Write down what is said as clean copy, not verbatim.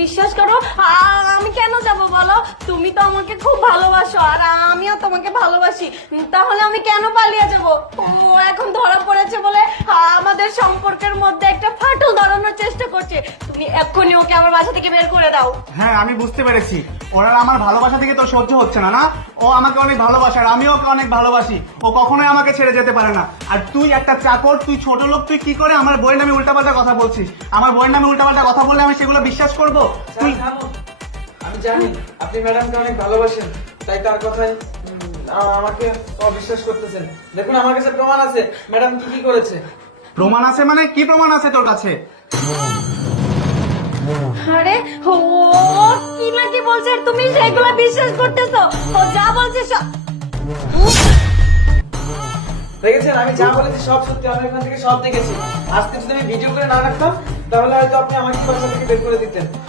বিশ্বাস করো, আমি কেন যাব বলো? তুমি তো আমাকে খুব ভালোবাসো আর আমিও তোমাকে ভালোবাসি। তাহলে আমি কেন পালিয়ে যাব? ও এখন ধরা পড়েছে বলে আমাদের সম্পর্কের মধ্যে একটা ফাটল ধরানোর চেষ্টা করছে। তুমি এক্ষুনি ওকে আমার বাসা থেকে বের করে দাও। হ্যাঁ, আমি বুঝতে পেরেছি। ওরা আমার ভালোবাসা থেকে তো সহ্য হচ্ছে না, না? ও আমাকে অনেক ভালোবাসে আর আমিও ওকে অনেক ভালোবাসি। ও কখনোই আমাকে ছেড়ে যেতে পারে না। আর তুই একটা চাকর, তুই ছোট লোক, তুই কি করে আমার বইয়ের নামে উল্টাপাল্টা কথা বলছিস? আমার বইয়ের নামে উল্টাপাল্টা কথা বললে আমি সেগুলো বিশ্বাস করবো? তুই আমি জানি আপনি ম্যাডামকে অনেক ভালোবাসেন, তাই তার কথায় আমাকে অবিশ্বাস করতেছেন। দেখুন আমার কাছে প্রমাণ আছে ম্যাডাম কি কি করেছে। প্রমাণ আছে মানে? কি প্রমাণ আছে তোর কাছে? আরে ও কি না কি বলছে আর তুমি সেগুলো বিশ্বাস করতেছো? ও যা বলছে দেখেছেন আমি যা বলেছি সব সত্যি, আমি এখান থেকে সব দেখেছি। আজকে যদি আমি ভিডিও করে না রাখতাম তাহলে হয়তো আপনি আমাকে বাসা থেকে বের করে দিতেন।